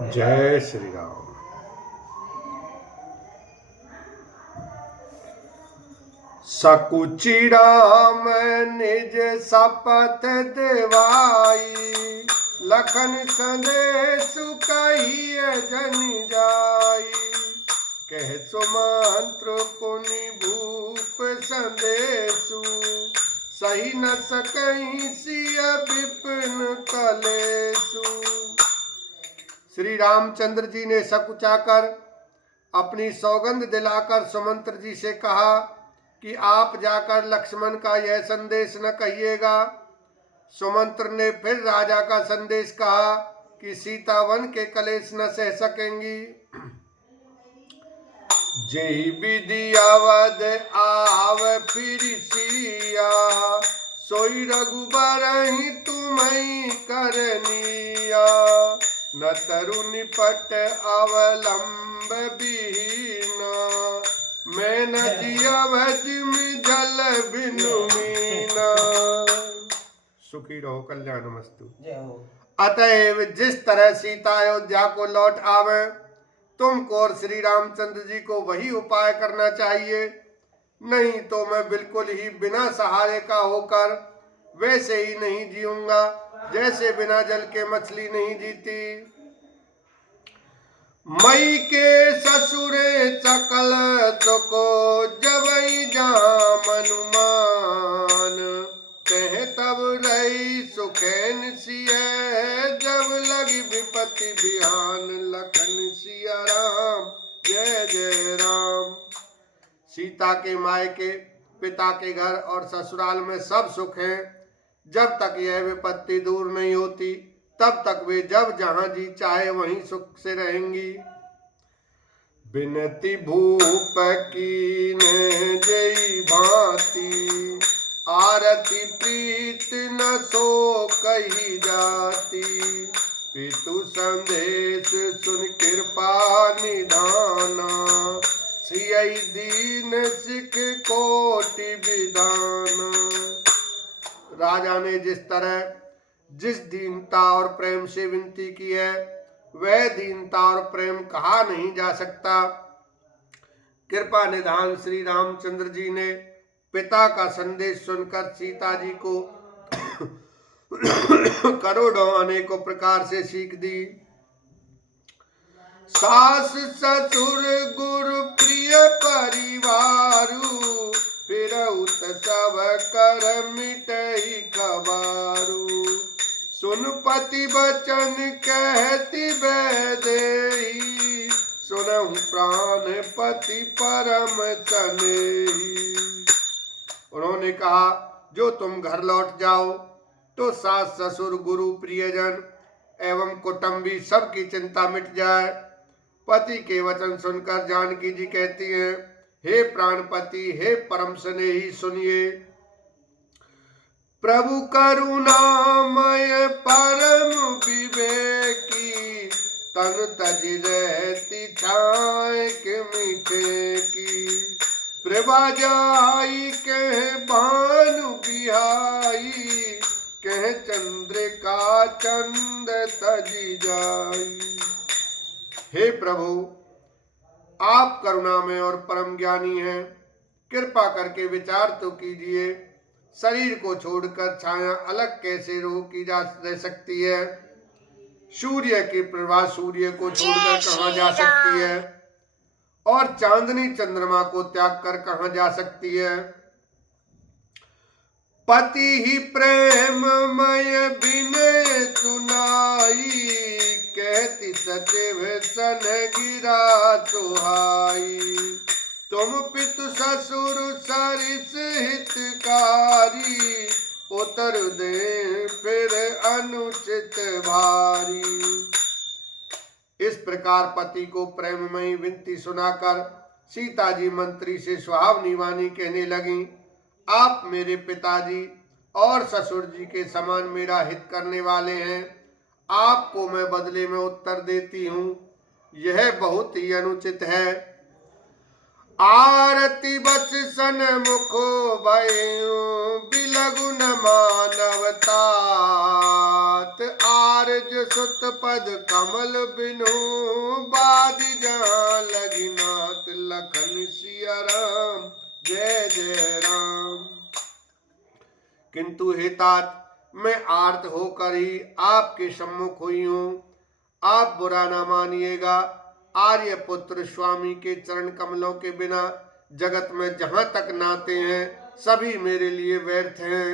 जय श्री राम। सकुचि राम निज शपथ दिवाई, लखन संदेश कहिए जन जाई। कह सुमंत्र पुनि भूप संदेशु, सही न सकहीं सिय विपिन कलेशु। श्री रामचंद्र जी ने सकुचाकर अपनी सौगंध दिलाकर सुमंत्र जी से कहा कि आप जाकर लक्ष्मण का यह संदेश न कहिएगा। सुमंत्र ने फिर राजा का संदेश कहा कि सीता वन के कलेश न सह सकेंगी। जेहि विधि अवध आव फिर सिया, सोई रघुबर ही तुम्हें करनिया। न तरु निपट अवलंब बीना, मैं न जियवज में जल बिनु मीना। सुखी रहो, कल्याणमस्तु। अतएव जिस तरह सीता अयोध्या को लौट आवे, तुमको और श्री रामचंद्र जी को वही उपाय करना चाहिए। नहीं तो मैं बिल्कुल ही बिना सहारे का होकर वैसे ही नहीं जीऊंगा जैसे बिना जल के मछली नहीं जीती। मई के ससुरे सकल सुको, जबई जहाँ मनुमान। कह तब रही सुखैन सिय, जब लगी विपत्ति बिहान। लखन सिया राम जय जय राम। सीता के मायके, पिता के घर और ससुराल में सब सुख है। जब तक यह विपत्ति दूर नहीं होती तब तक वे जब जहां जी चाहे वहीं सुख से रहेंगी। बिनती भूप की ने जई भांति, आरती प्रीत न सो कही जाती। पितु संदेश सुन कृपा निधाना, सियई दीन सिख कोटि विधाना। राजा ने जिस तरह जिस दीनता और प्रेम से विनती की है, वह दीनता और प्रेम कहा नहीं जा सकता। कृपा निधान श्री रामचंद्र जी ने पिता का संदेश सुनकर सीता जी को करोड़ों अनेकों प्रकार से सीख दी। सास ससुर गुरु प्रिय परिवारु, फिरउत सब कर मिटई खबारू। सुन पति बचन कहती बैदेही, सुनहु प्राण पति परम चनेही। उन्होंने कहा, जो तुम घर लौट जाओ तो सास ससुर गुरु प्रियजन एवं कुटुंबी सबकी चिंता मिट जाए। पति के वचन सुनकर जानकी जी कहती हैं, हे प्राणपति, हे परम स्नेही, सुनिए। प्रभु करुणामय परम विवेकी, तन तज रहती छाए के मीठे की। प्रभा जाई कह भानु बिहाई, कह चंद्रिका चंद तजी जाई। हे प्रभु, आप करुणामय और परम ज्ञानी हैं, कृपा करके विचार तो कीजिए। शरीर को छोड़कर छाया अलग कैसे की जा सकती है? सूर्य की प्रभा सूर्य को छोड़कर कहां जा सकती है? और चांदनी चंद्रमा को त्याग कर कहां जा सकती है? पति ही प्रेममय बिनय सुनाई, कहती सचिव सन गिरा सुहाई। तुम पितु ससुर सरिस हितकारी, उतर दे फिर अनुचित भारी। इस प्रकार पति को प्रेममयी विनती सुनाकर सीता जी मंत्री से सुहावनी वाणी कहने लगी, आप मेरे पिताजी और ससुर जी के समान मेरा हित करने वाले हैं। आपको मैं बदले में उत्तर देती हूँ, यह बहुत ही अनुचित है। आरती बस सन मुखो भयो बिलगु न मानवतात आर्ज सुत पद कमल बिनु बादि जहाँ लगी नाथ लखन सिया राम जय जय राम। किंतु हे तात मैं आर्त होकर ही आपके सम्मुख हुई हूँ, आप बुरा न मानिएगा। आर्य पुत्र स्वामी के चरण कमलों के बिना जगत में जहां तक नाते हैं सभी मेरे लिए व्यर्थ हैं।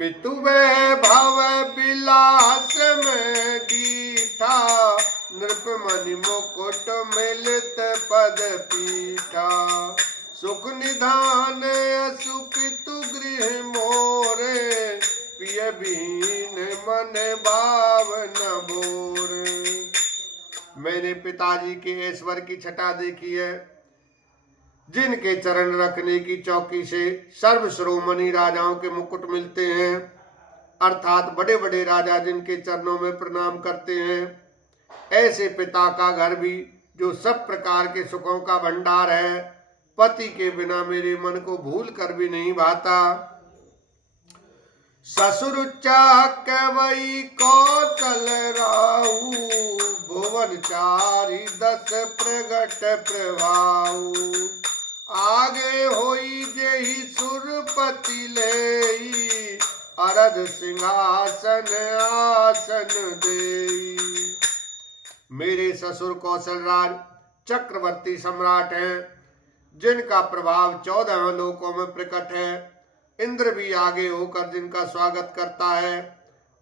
पितु भव विलास में गीठा नृपमणि मुकुट मिलित पद पीठा सुख निधान असुपितु गृह मोरे पिय बीन मन भाव न बोरे। मैंने पिताजी के ऐश्वर्य की छटा देखी है, जिनके चरण रखने की चौकी से सर्व शिरोमणि राजाओं के मुकुट मिलते हैं, अर्थात बड़े बड़े राजा जिनके चरणों में प्रणाम करते हैं। ऐसे पिता का घर भी जो सब प्रकार के सुखों का भंडार है, पति के बिना मेरे मन को भूल कर भी नहीं भाता। ससुर चाकवई कौशल राहु भुवन चारि दस प्रगट प्रभाऊ आगे होई जेहि सुरपति लेई अरद सिंहासन आसन देई। मेरे ससुर कौशल राज चक्रवर्ती सम्राट हैं, जिनका प्रभाव 14 लोकों में प्रकट है। इंद्र भी आगे होकर जिनका स्वागत करता है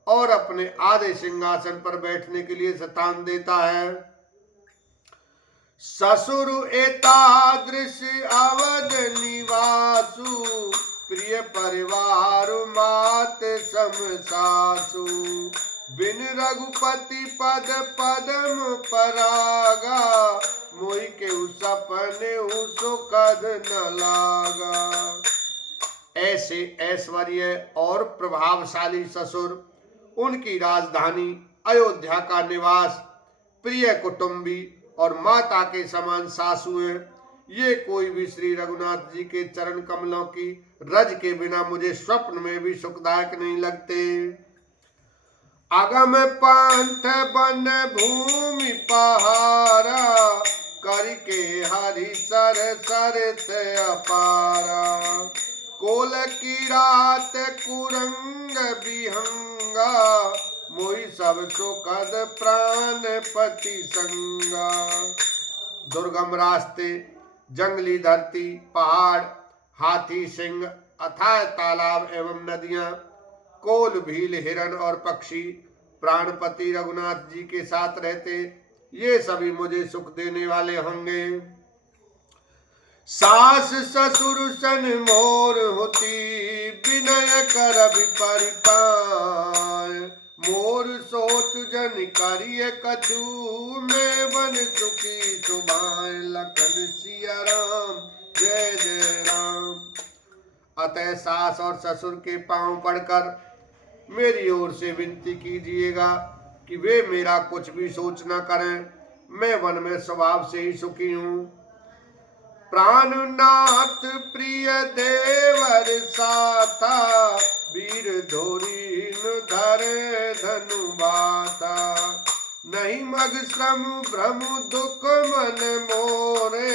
और अपने आधे सिंहासन पर बैठने के लिए स्थान देता है। ससुर एतादृश अवध निवासु प्रिय परिवार मात समसासु बिन रघुपति पद पदम परागा मोहि के सपने सुखद न लागा। ऐसे ऐश्वर्य और प्रभावशाली ससुर, उनकी राजधानी अयोध्या का निवास, प्रिय कुटुंबी और माता के समान सासुएं, ये कोई भी श्री रघुनाथ जी के चरण कमलों की रज के बिना मुझे स्वप्न में भी सुखदायक नहीं लगते। अगम पंथ बन भूमि पहारा करके हरि सर सरत अपारा कोल की रात कुरंग विहंगा मोहि सब सुखद प्राण पति संगा। दुर्गम रास्ते, जंगली धरती, पहाड़, हाथी, सिंह, अथाह तालाब एवं नदियां, कोल, भील, हिरण और पक्षी प्राणपति रघुनाथ जी के साथ रहते, ये सभी मुझे सुख देने वाले होंगे। सास ससुर सन मोर होती विनय कर परिपाय मोर सोच जन करिय कछु मैं बन चुकी सुभाय लखन सिया राम जय जय राम। अतः सास और ससुर के पांव पड़कर मेरी ओर से विनती कीजिएगा कि वे मेरा कुछ भी सोच न करें। मैं वन में स्वभाव से ही सुखी हूँ। प्राणनाथ प्रिय देवर साथा वीर धोरीन धरे धनु बाता नहीं मग श्रम भ्रम दुख मन मोरे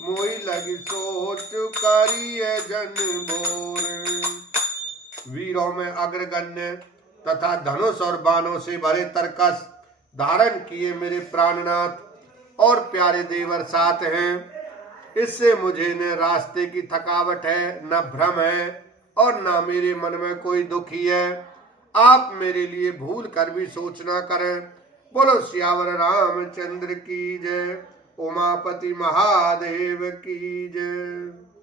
मोहि लगी सोच करिए जन बोरे। वीरों में अग्रगण्य तथा धनुष और बाणों से भरे तरकस धारण किए मेरे प्राणनाथ और प्यारे देवर साथ हैं। इससे मुझे न रास्ते की थकावट है, न भ्रम है और न मेरे मन में कोई दुखी है। आप मेरे लिए भूल कर भी सोच ना करें। बोलो सियावर रामचंद्र की जय, उमापति महादेव की जय।